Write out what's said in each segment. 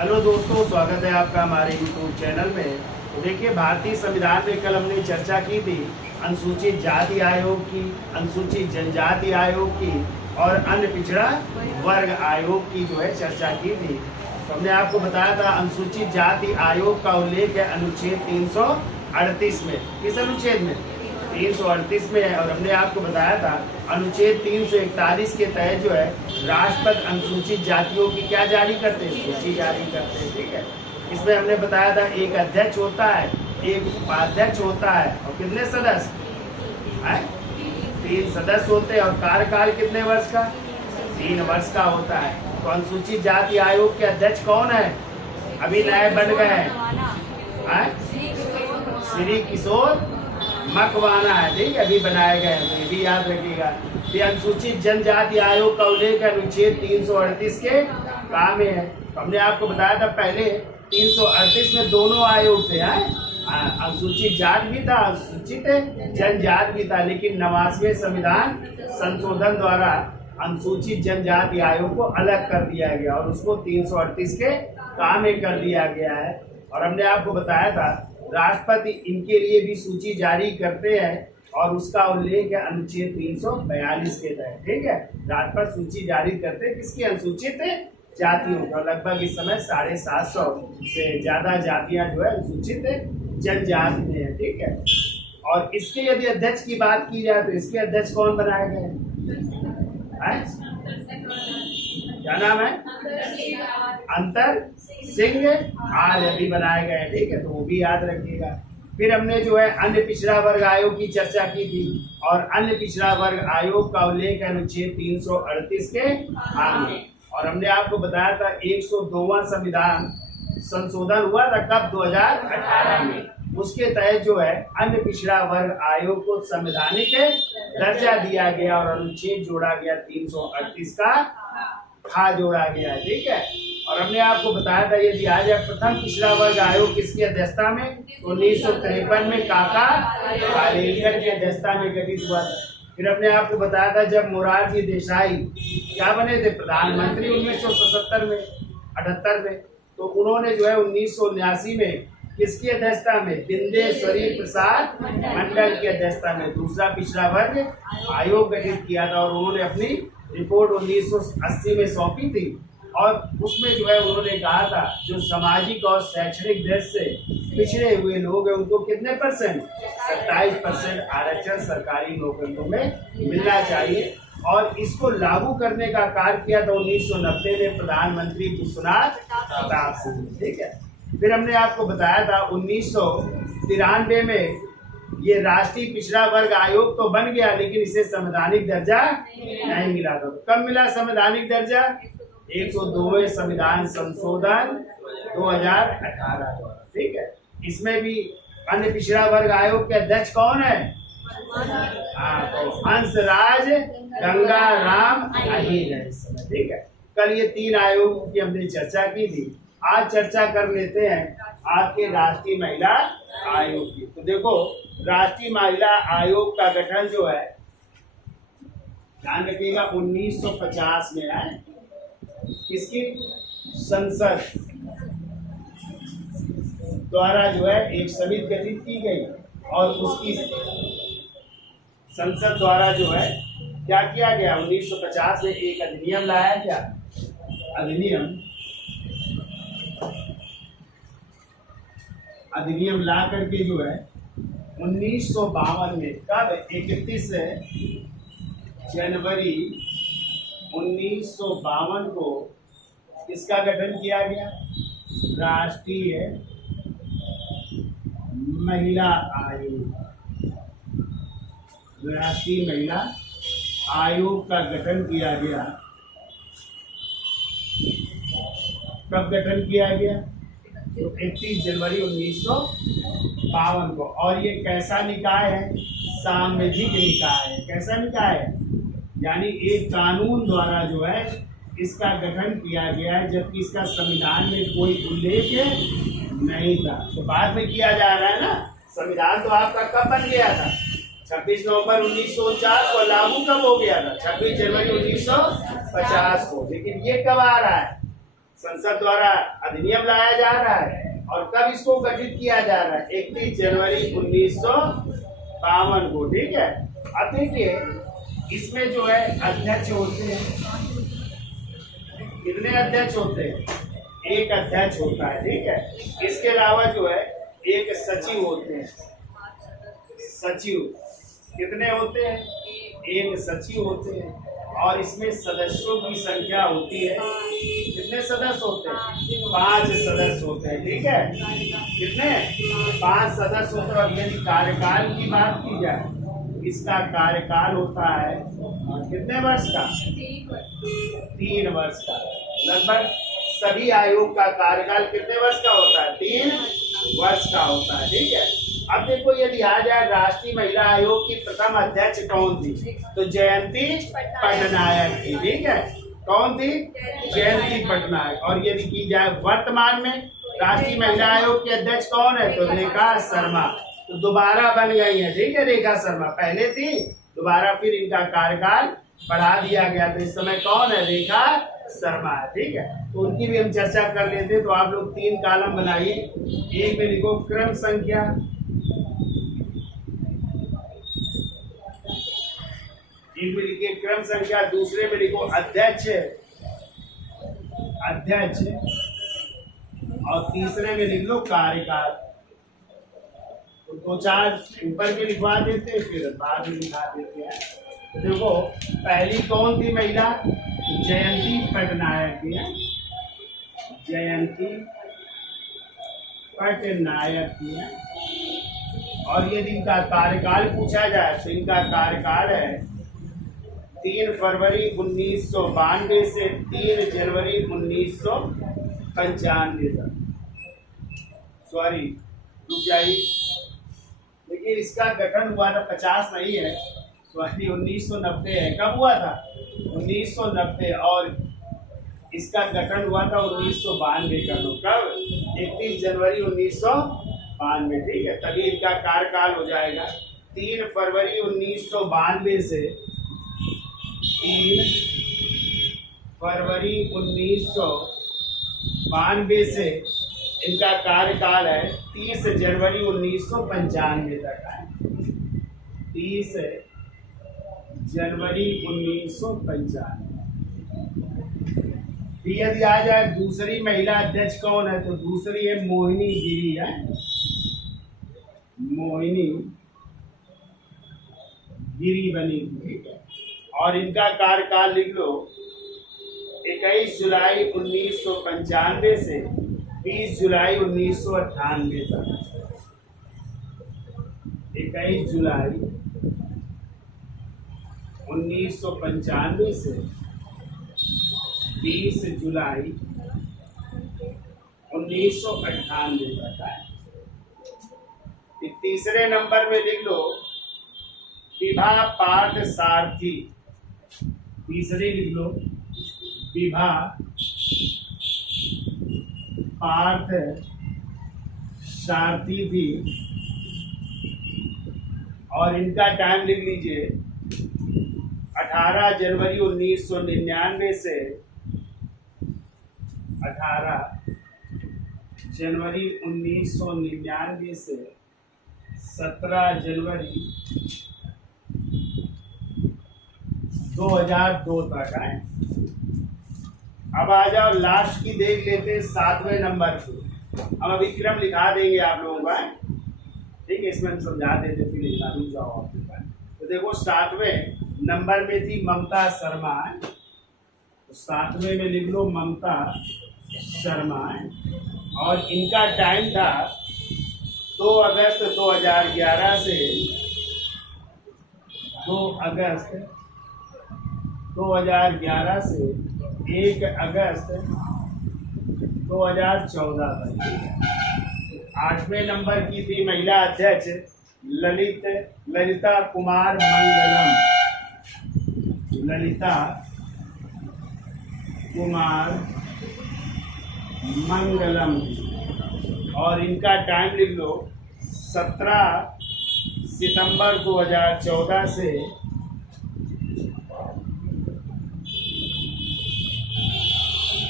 Hello दोस्तों, स्वागत है आपका हमारे यूट्यूब चैनल में। तो देखिए, भारतीय संविधान में कल हमने चर्चा की थी अनुसूचित जाति आयोग की, अनुसूचित जनजाति आयोग की और अन्य पिछड़ा वर्ग आयोग की जो है चर्चा की थी। तो हमने आपको बताया था अनुसूचित जाति आयोग का उल्लेख है अनुच्छेद 338 में। किस अनुच्छेद में? 338 में है। और हमने आपको बताया था अनुच्छेद 341 के तहत जो है राष्ट्रपति अनुसूचित जातियों की क्या जारी करते हैं? सूची जारी करते हैं। ठीक है। इसमें हमने बताया था एक अध्यक्ष होता है, एक उपाध्यक्ष होता है और कितने सदस्य है? 3 सदस्य होते हैं और कार्यकाल कितने वर्ष का? 3 वर्ष का होता है। तो अनुसूचित जाति आयोग के अध्यक्ष कौन है? अभी नए बन गए हैं, श्री किशोर मकवाना है। ठीक है, अभी बनाए गए हैं, तो ये भी याद रखिएगा। ये अनुसूचित जनजाति आयोग का उल्लेख अनुच्छेद 338 के काम में है। तो हमने आपको बताया था पहले 338 में दोनों आयोग थे, अनुसूचित जाति भी था, अनुसूचित जनजाति भी था, लेकिन 89वें संविधान संशोधन द्वारा अनुसूचित जनजाति आयोग को अलग कर दिया गया और उसको 338 के काम में कर दिया गया है। और हमने आपको बताया था राष्ट्रपति इनके लिए भी सूची जारी करते हैं और उसका उल्लेख है अनुच्छेद 342 के तहत। ठीक है, राष्ट्रपति सूची जारी करते हैं किसकी? अनुसूचित जातियों का। लगभग इस समय 750 से ज्यादा जातियां जो है अनुसूचित जनजाति में है। ठीक है, और इसके यदि अध्यक्ष की बात की जाए तो इसके अध्यक्ष कौन बनाए गए हैं? क्या नाम है? अंतर सिंह आर्य अभी बनाए गए। ठीक है, तो वो भी याद रखिएगा। फिर हमने जो है अन्य पिछड़ा वर्ग आयोग की चर्चा की थी और अन्य पिछड़ा वर्ग आयोग का उल्लेख अनुच्छेद 338 के आगे। और हमने आपको बताया था 102वां संविधान संशोधन हुआ था कब? 2018 में। उसके तहत जो है अन्य पिछड़ा वर्ग आयोग को संवैधानिक दर्जा दिया गया और अनुच्छेद जोड़ा गया 338 का खा जोड़ा गया। ठीक है, और हमने आपको बताया था यदि आज प्रथम पिछड़ा वर्ग आयोग किसकी अध्यक्षता में? 1953 में काका कालेलकर की अध्यक्षता में गठित हुआ था। फिर हमने आपको बताया था जब मोरारजी देसाई क्या बने थे? प्रधानमंत्री 1977 में 78 में। तो उन्होंने जो है 1979 में किसकी अध्यक्षता में? बिंदेश्वरी प्रसाद मंडल की अध्यक्षता में दूसरा पिछड़ा वर्ग आयोग गठित किया था और उन्होंने अपनी रिपोर्ट 1980 में सौंपी थी। और उसमें जो है उन्होंने कहा था जो सामाजिक और शैक्षणिक दृष्टि से पिछड़े हुए लोग हैं उनको कितने परसेंट? 27% आरक्षण सरकारी नौकरियों में मिलना चाहिए। और इसको लागू करने का कार्य किया था 1990 में प्रधानमंत्री विश्वनाथ प्रताप सिंह। ठीक है, फिर हमने आपको बताया था 1993 में ये राष्ट्रीय पिछड़ा वर्ग आयोग तो बन गया लेकिन इसे संवैधानिक दर्जा नहीं मिला था। कब मिला संवैधानिक दर्जा? 102वें संविधान संशोधन 2018। ठीक है, इसमें भी अन्य पिछड़ा वर्ग आयोग के अध्यक्ष कौन है? तो हंसराज गंगाराम अहीर है इस समय। ठीक है, कल ये 3 आयोगों की हमने चर्चा की थी। आज चर्चा कर लेते हैं आपके राष्ट्रीय महिला आयोग की। तो देखो, राष्ट्रीय महिला आयोग का गठन जो है ध्यान रखिएगा 1950 में है। किसकी? संसद द्वारा जो है एक समिति गठित की गई और उसकी संसद द्वारा जो है क्या किया गया? 1950 में एक अधिनियम लाया। क्या अधिनियम ला करके जो है 1952 में कब? 31 जनवरी 1952 को इसका गठन किया गया राष्ट्रीय महिला आयोग। राष्ट्रीय महिला आयोग का गठन किया गया। कब गठन किया गया? तो 31 जनवरी 1952 को। और ये कैसा निकाय है? सांविधिक निकाय है। कैसा निकाय है? यानी एक कानून द्वारा जो है इसका गठन किया गया है, जबकि इसका संविधान में कोई उल्लेख नहीं था। तो बाद में किया जा रहा है ना। संविधान तो आपका कब बन गया था? 26 नवंबर 1949 को। लागू कब हो गया था? 26 जनवरी 1950 को। लेकिन ये कब आ रहा है? संसद द्वारा अधिनियम लाया जा रहा है। और कब इसको गठित किया जा रहा है? 31 जनवरी 1952 को। ठीक है। अब देखिए इसमें जो है अध्यक्ष होते हैं। कितने अध्यक्ष होते हैं? एक अध्यक्ष होता है। ठीक है। इसके अलावा जो है एक सचिव होते हैं। सचिव कितने होते हैं? एक सचिव होते हैं। और इसमें सदस्यों की संख्या होती है, कितने सदस्य होते हैं? 5 सदस्य होते हैं। ठीक है। कितने? 5 सदस्य होते हैं। और यदि कार्यकाल की बात की जाए, इसका कार्यकाल होता है कितने वर्ष का? 3 वर्ष का। लगभग सभी आयोग का कार्यकाल कितने वर्ष का होता है? 3 वर्ष का होता है। ठीक है। अब देखो यदि आ जाए राष्ट्रीय महिला आयोग की प्रथम अध्यक्ष कौन थी? तो जयंती पटनायक थी। ठीक है। कौन थी? जयंती पटनायक। और यदि की जाए वर्तमान में राष्ट्रीय महिला आयोग के अध्यक्ष कौन है? तो रेखा शर्मा। तो दोबारा बन गई है। ठीक है। रेखा शर्मा पहले थी, दोबारा फिर इनका कार्यकाल बढ़ा दिया गया। तो इस समय कौन है? रेखा शर्मा है। ठीक है। तो उनकी भी हम चर्चा कर लेते हैं। तो आप लोग 3 कॉलम बनाइए। एक में लिखो क्रम संख्या, एक में लिखिए क्रम संख्या, दूसरे में लिखो अध्यक्ष, अध्यक्ष, और तीसरे में लिख लो कार्यकाल। तो 2-4 ऊपर के लिखवा देते हैं, फिर बाद में लिखा देते हैं। तो देखो पहली कौन थी महिला? जयंती पटनायक थी। जयंती पटनायक थी। और यदि इनका कार्यकाल पूछा जाए तो इनका कार्यकाल है 3 फरवरी 1992 से 3 जनवरी 1995 तक। सॉरी रुक जाइए, देखिए इसका गठन हुआ था 50 नहीं है, सॉरी 1990 है। कब हुआ था? 1990। और इसका गठन हुआ था 1992 का। तो कब? 31 जनवरी 1992। ठीक है। तभी इनका कार्यकाल हो जाएगा 3 फरवरी 1992 से 3 फरवरी 1992 से इनका कार्यकाल है 30 जनवरी 1995 तक है। 30 जनवरी 1995। यदि आ जाए दूसरी महिला अध्यक्ष कौन है? तो दूसरी है मोहिनी गिरी है। मोहिनी गिरी बनी थी। और इनका कार्यकाल लिख लो 21 जुलाई 1995 से 20 जुलाई 1998 तक। 21 जुलाई 1995 से 20 जुलाई 1998 तक है। तीसरे नंबर में लिख लो विभा पार्थ सारथी। तीसरी लिख लो विभा पार्थ सारथी थी। और इनका टाइम लिख लीजिए 18 जनवरी 1999 से 18 जनवरी 1999 से 17 जनवरी 2002 तक है। अब आ जाओ लास्ट की देख लेते हैं 7वें नंबर की। हम अभी क्रम लिखा देंगे आप लोगों का। ठीक है। इसमें हम समझा देते फिर लिखा भी जाओ आपके पास। तो देखो 7वें नंबर में थी ममता शर्मा। तो 7वें में लिख लो ममता शर्मा। और इनका टाइम था 2 अगस्त 2011 से 2 अगस्त 2011 से 1 अगस्त 2014 तक। 8वें नंबर की थी महिला अध्यक्ष ललिता कुमार मंगलम। ललिता कुमार मंगलम। और इनका टाइम लिख लो 17 सितंबर 2014 से 31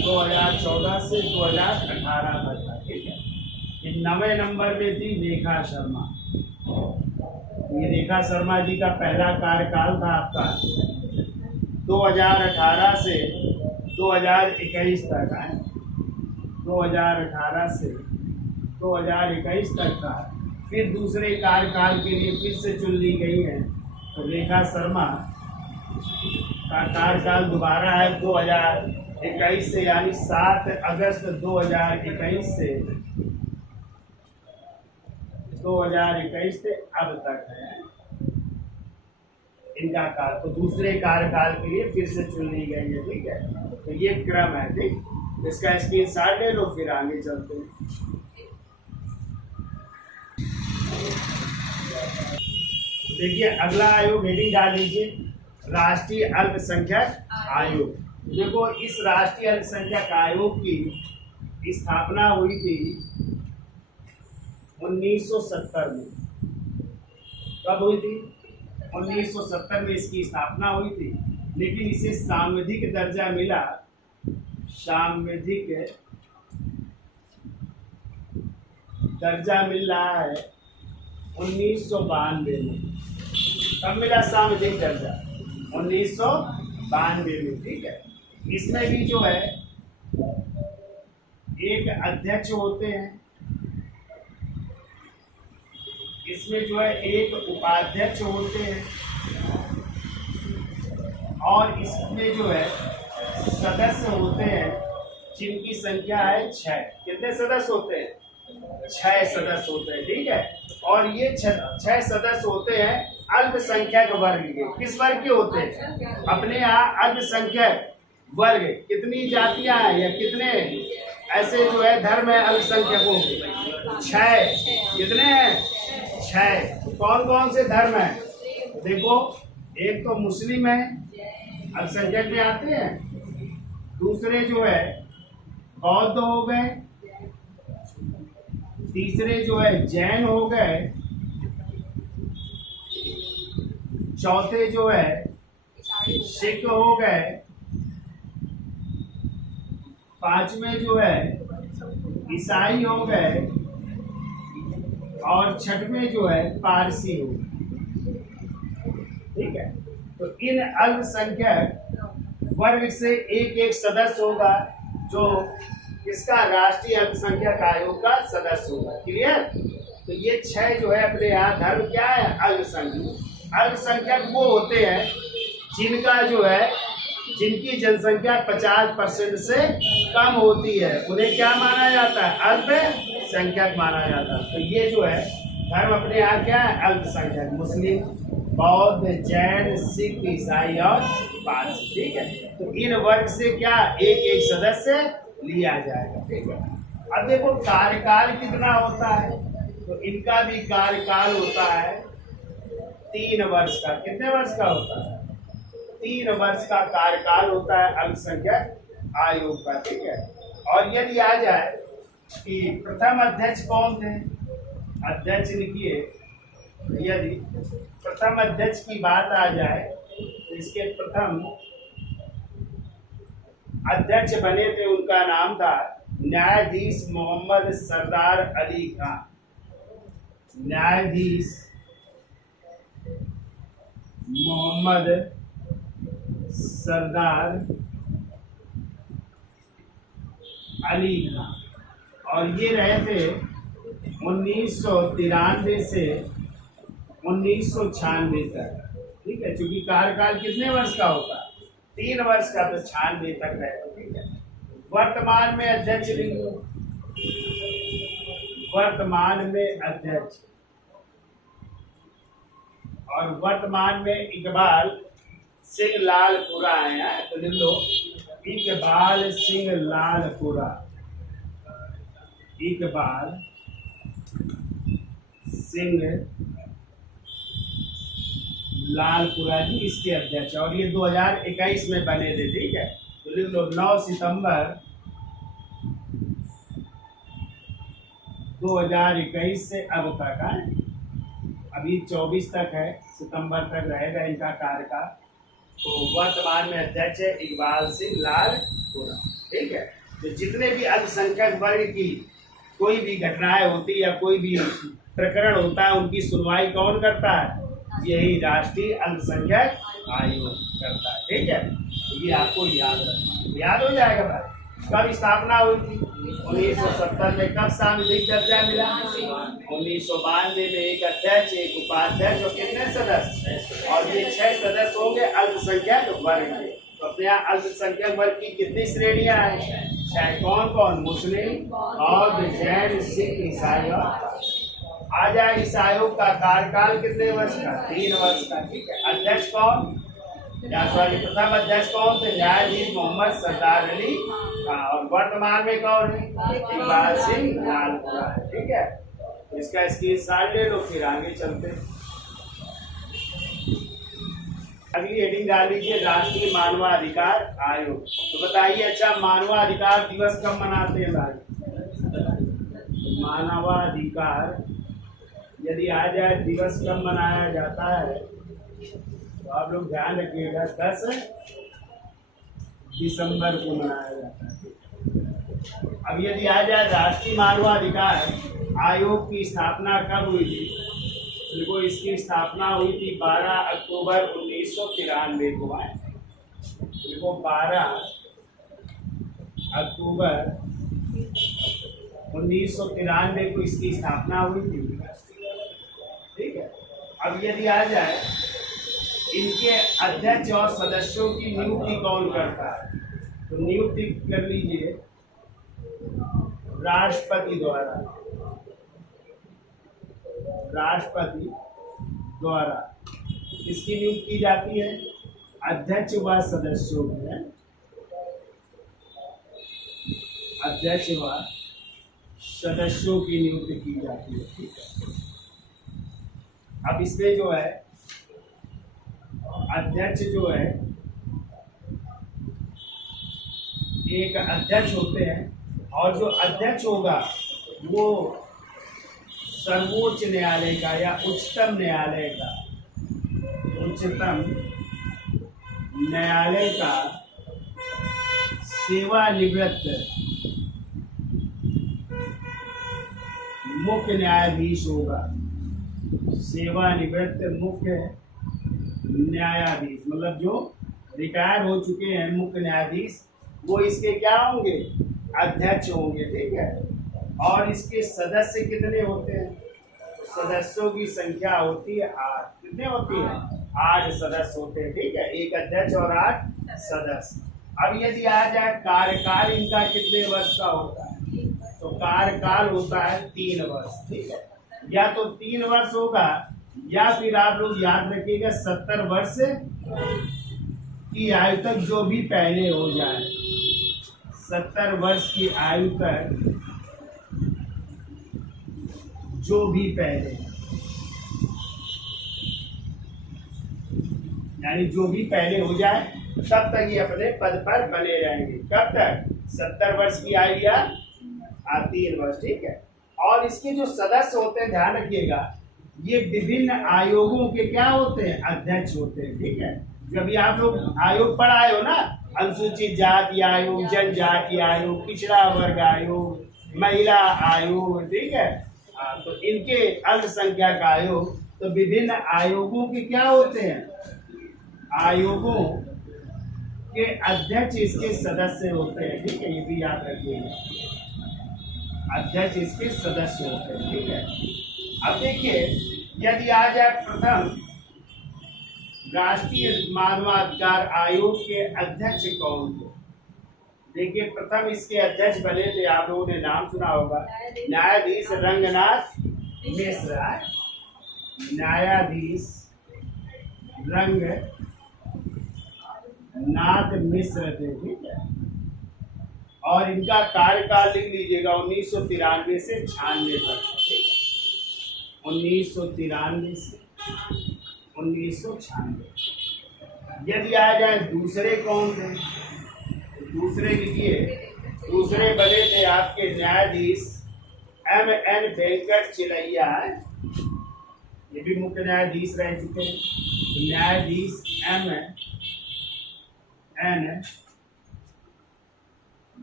2014 से 2018 तक था, ठीक है। ये 9वें नंबर में थी रेखा शर्मा। ये रेखा शर्मा जी का पहला कार्यकाल था आपका 2018 से 2021 तक है। 2018 से 2021 तक था। फिर दूसरे कार्यकाल के लिए फिर से चुन ली गई है। तो रेखा शर्मा का कार्यकाल दोबारा है 2021 से, यानी 7 अगस्त 2021 से 2021 से अब तक है इनका काल। तो दूसरे कार्यकाल के लिए फिर से चुन ली गई है, ठीक है। तो ये क्रम है, ठीक। इसका स्क्रीनशॉट ले लो, फिर आगे चलते हैं। देखिए अगला आयोग हेडिंग डाल लीजिए, राष्ट्रीय अल्पसंख्यक आयोग। देखो इस राष्ट्रीय अल्पसंख्यक आयोग की स्थापना हुई थी 1970 में। कब हुई थी? 1970 में इसकी स्थापना हुई थी, लेकिन इसे सांविधिक दर्जा मिला, सांविधिक दर्जा मिल रहा है 1992 में। कब मिला सांविधिक दर्जा? 1992 में, ठीक है। इसमें भी जो है एक अध्यक्ष होते हैं, इसमें जो है एक उपाध्यक्ष होते हैं, और इसमें जो है सदस्य होते हैं जिनकी संख्या है 6। कितने सदस्य होते हैं? 6 सदस्य होते हैं, ठीक है। और ये 6 सदस्य होते हैं अल्पसंख्यक वर्ग के। किस वर्ग के होते हैं? अपने यहाँ अल्पसंख्यक वर्ग। कितनी जातियां हैं या कितने ऐसे जो है धर्म है अल्पसंख्यकों के? 6। कितने हैं? 6। कौन कौन से धर्म है? देखो एक तो मुस्लिम है, अल्पसंख्यक में आते हैं। दूसरे जो है बौद्ध हो गए, तीसरे जो है जैन हो गए, चौथे जो है सिख हो गए, पांचवें जो है ईसाई हो गए, और छठवें जो है पारसी हो गए, ठीक है। तो इन अल्पसंख्यक वर्ग से एक एक सदस्य होगा जो इसका राष्ट्रीय अल्पसंख्यक आयोग का सदस्य होगा। क्लियर? तो ये 6 जो है अपने यहाँ धर्म क्या है? अल्पसंख्यक। अल्पसंख्यक वो होते हैं जिनका जो है जिनकी जनसंख्या 50% से कम होती है, उन्हें क्या माना जाता है? अल्पसंख्यक माना जाता है। तो ये जो है धर्म अपने यहाँ क्या है? अल्पसंख्यक। मुस्लिम, बौद्ध, जैन, सिख, ईसाई और पारसी, ठीक है। तो इन वर्ग से क्या एक एक सदस्य लिया जाएगा, ठीक है। अब देखो कार्यकाल कितना होता है, तो इनका भी कार्यकाल होता है 3 वर्ष का। कितने वर्ष का होता है? 3 वर्ष का कार्यकाल होता है अल्पसंख्यक आयोग का, ठीक है। और यदि आ जाए कि प्रथम अध्यक्ष कौन थे, अध्यक्ष लिखिए। यदि प्रथम अध्यक्ष की बात आ जाए तो इसके प्रथम अध्यक्ष बने थे, उनका नाम था न्यायाधीश मोहम्मद सरदार अली खान। न्यायाधीश मोहम्मद सरदार अली खान, और ये रहे थे 1993 से 1996 तक, ठीक है। क्योंकि कार्यकाल कितने वर्ष का होता है? 3 वर्ष का, तो 96 तक रहे, ठीक है। वर्तमान में अध्यक्ष लिखो, वर्तमान में अध्यक्ष, और वर्तमान में इकबाल सिंह लालपुरा है, तो लिख लो इकबाल सिंह लालपुरा। इकबाल सिंह लालपुरा जी इसके अध्यक्ष, और ये 2021 में बने थे, ठीक है। तो लिख लो 9 सितंबर 2021 से अब तक है। अभी 24 तक है, सितंबर तक रहेगा इनका कार्यकाल। तो वर्तमान में अध्यक्ष है इकबाल सिंह लालपुरा। ठीक है। तो जितने भी अल्पसंख्यक वर्ग की कोई भी घटनाएं होती है या कोई भी प्रकरण होता है, उनकी सुनवाई कौन करता है? यही राष्ट्रीय अल्पसंख्यक आयोग करता है। ठीक है, तो ये आपको याद रखना, याद हो जाएगा भाई। कब स्थापना हुई थी? 1970 में। कब सांविधिक दर्जा मिला? 1992 में। एक अध्यक्ष, एक उपाध्यक्ष और कितने सदस्य? और ये 6 सदस्य होंगे अल्पसंख्यक वर्ग के। तो अपने यहाँ अल्पसंख्यक वर्ग की कितनी श्रेणियां हैं? 6। कौन कौन? मुस्लिम और जैन, सिख, ईसाई और आ जाए। इस आयोग का कार्यकाल कितने वर्ष का? 3 वर्ष का। ठीक है। अध्यक्ष कौन? प्रथम अध्यक्ष कौन थे? न्यायाधीश मोहम्मद सरदार अली खान। और वर्तमान में कौन है? इकबाल सिंह लालपुरा है। ठीक है, इसका स्क्रीनशॉट ले लो, फिर आगे चलते हैं। अगली हेडिंग डाल लीजिए, राष्ट्रीय मानवाधिकार आयोग। तो बताइए, अच्छा मानवाधिकार दिवस कब मनाते हैं भाई? मानवाधिकार यदि आ जाए दिवस कब मनाया जाता है, तो आप लोग ध्यान रखिएगा, 10 दिसंबर को मनाया जाता है। अब यदि आ जाए राष्ट्रीय मानवाधिकार आयोग की स्थापना कब हुई थी? देखो, इसकी स्थापना हुई थी 12 अक्टूबर 1993 को। देखो, 12 अक्टूबर 1993 को इसकी स्थापना हुई थी। ठीक है। अब यदि आ जाए, इनके अध्यक्ष और सदस्यों की नियुक्ति कौन करता है? तो नियुक्ति कर लीजिए राष्ट्रपति द्वारा। राष्ट्रपति द्वारा इसकी नियुक्ति की जाती है। अध्यक्ष व सदस्यों में अध्यक्ष व सदस्यों की नियुक्ति की जाती है। ठीक है। अब इसमें जो है अध्यक्ष जो है, एक अध्यक्ष होते हैं और जो अध्यक्ष होगा वो सर्वोच्च न्यायालय का या उच्चतम न्यायालय का सेवानिवृत्त मुख्य न्यायाधीश होगा। सेवानिवृत्त मुख्य न्यायाधीश मतलब जो रिटायर हो चुके हैं मुख्य न्यायाधीश, वो इसके क्या होंगे? अध्यक्ष होंगे। ठीक है। और इसके सदस्य कितने होते हैं? सदस्यों की संख्या होती है 8। कितने होती है? 8 सदस्य होते हैं। ठीक है, एक अध्यक्ष और 8 सदस्य। अब यदि आ जाए कार्यकाल इनका कितने वर्ष का होता है? तो कार्यकाल होता है 3 वर्ष। ठीक है, या तो 3 वर्ष होगा या फिर आप लोग याद रखिएगा 70 वर्ष की आयु तक जो भी पहले हो जाए। 70 वर्ष की आयु तक जो भी पहले, यानी जो भी पहले हो जाए तब तक ये अपने पद पर बने रहेंगे। कब तक? 70 वर्ष की आयु या 3 वर्ष। ठीक है। और इसके जो सदस्य होते हैं, ध्यान रखिएगा, ये विभिन्न आयोगों के क्या होते हैं? अध्यक्ष होते हैं। ठीक है। जब भी आप लोग आयोग पढ़ाए हो ना, अनुसूचित जाति आयोग, जनजाति आयोग, पिछड़ा वर्ग आयोग, महिला आयोग। ठीक है। तो इनके अल्पसंख्यक आयोग, तो विभिन्न आयोगों के क्या होते हैं? आयोगों के अध्यक्ष इसके सदस्य होते हैं। ठीक है, ये भी याद रखिएगा, अध्यक्ष इसके सदस्य होते हैं। ठीक है। अब देखिए, यदि आ जाए प्रथम राष्ट्रीय मानवाधिकार आयोग के अध्यक्ष कौन थे? देखिए, प्रथम इसके अध्यक्ष बने थे, आप लोगों ने नाम सुना होगा, न्यायाधीश रंगनाथ मिश्र। न्यायाधीश रंगनाथ मिश्र थे। ठीक है। और इनका कार्यकाल लिख लीजिएगा 1993 से 96 तक। ठीक है, 1993 से 1996। यदि आ जाए दूसरे कौन थे? दूसरे लिखिए, दूसरे बने थे आपके न्यायाधीश M.N. वेंकट चिलैया। ये भी मुख्य न्यायाधीश रह चुके हैं। तो न्यायाधीश M.N.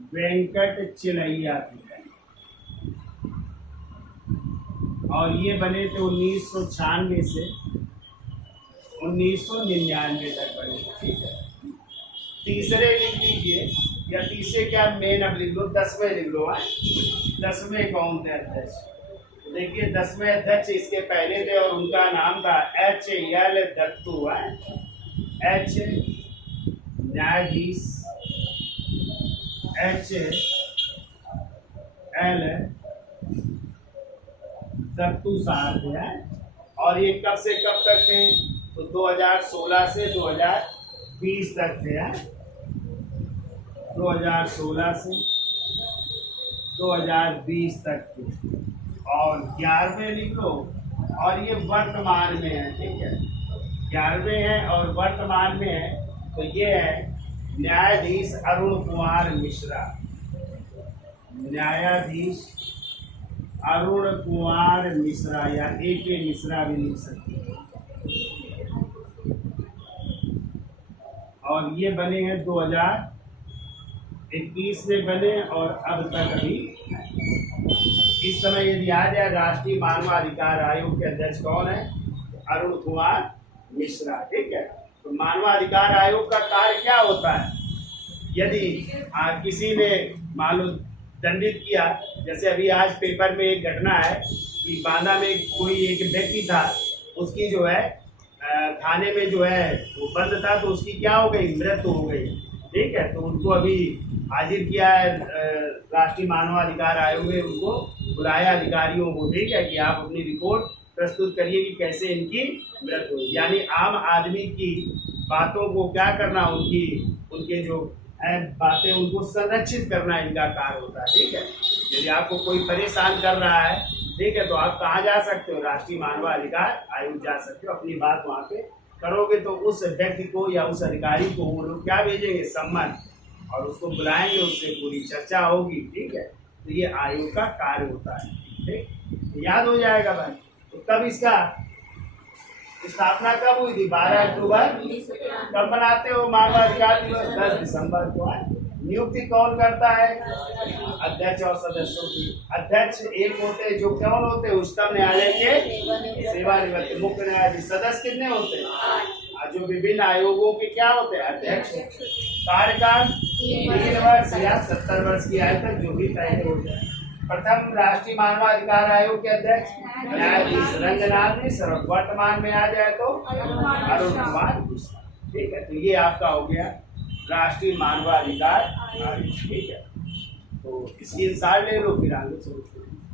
वेंकट चिलैया थी और ये बने थे 1996 से 1999 तक बने। ठीक है, तीसरे लिख लीजिए या तीसरे क्या मेन अब लिख लो, 10वें लिख लो। 10वें कौन थे अध्यक्ष? देखिए 10वें अध्यक्ष इसके पहले थे और उनका नाम था HL दत्तू। H न्यायाधीश HL दत्तू साहब है। और ये कब से कब तक थे? तो 2016 से 2020 तक थे। 2016 से 2020 तक थे। और 11वें लिख लो और ये वर्तमान में है। ठीक है, 11वें है और वर्तमान में है तो ये है न्यायाधीश अरुण कुमार मिश्रा। न्यायाधीश अरुण कुमार मिश्रा या AK मिश्रा भी लिख सकते हैं। और ये बने हैं 2021 में बने और अब तक अभी इस समय यदि याद है राष्ट्रीय मानवाधिकार आयोग के अध्यक्ष कौन है? अरुण कुमार मिश्रा। ठीक है, तो मानवाधिकार आयोग का कार्य क्या होता है? यदि किसी ने मान लो दंडित किया, जैसे अभी आज पेपर में एक घटना है कि बांदा में कोई एक व्यक्ति था, उसकी जो है थाने में जो है वो बंद था तो उसकी क्या हो गई? मृत्यु हो गई। ठीक है, तो उनको अभी हाजिर किया है राष्ट्रीय मानवाधिकार आयोग ने, उनको बुलाया अधिकारियों को। ठीक है, कि आप अपनी रिपोर्ट प्रस्तुत करिए कि कैसे इनकी मृत्यु हुई। यानी आम आदमी की बातों को क्या करना, उनके जो बातें उनको संरक्षित करना इनका कार्य होता है। ठीक है, यदि आपको कोई परेशान कर रहा है, ठीक है, तो आप कहाँ जा सकते हो? राष्ट्रीय मानवाधिकार आयोग जा सकते हो। अपनी बात वहाँ पे करोगे तो उस व्यक्ति को या उस अधिकारी को वो लोग क्या भेजेंगे? सम्मन, और उसको बुलाएंगे, उससे पूरी चर्चा होगी। ठीक है, तो ये आयोग का कार्य होता है। ठीक, याद हो जाएगा भाई। तो कब इसका स्थापना कब हुई थी? 12 अक्टूबर। कब मनाते हो मानवाधिकार दिवस? 10 दिसंबर को। नियुक्ति कौन करता है? अध्यक्ष और सदस्यों की। अध्यक्ष एक होते हैं जो कौन होते हैं? उच्चतम न्यायालय के सेवानिवृत्त मुख्य न्यायाधीश। सदस्य कितने होते हैं? जो विभिन्न आयोगों के क्या होते हैं? अध्यक्ष। कार्यकाल 3 वर्ष या 70 वर्ष की आयु तक जो भी तय हो जाए। प्रथम राष्ट्रीय मानवाधिकार आयोग के अध्यक्ष न्यायाधीश रंजनाथ मिश्र, वर्तमान में आ जाए तो अरुण कुमार मिश्रा। ठीक है, तो ये आपका हो गया राष्ट्रीय मानवाधिकार आयोग। ठीक है, तो इसकी इंसार ले लो फिर आगे चलते हैं।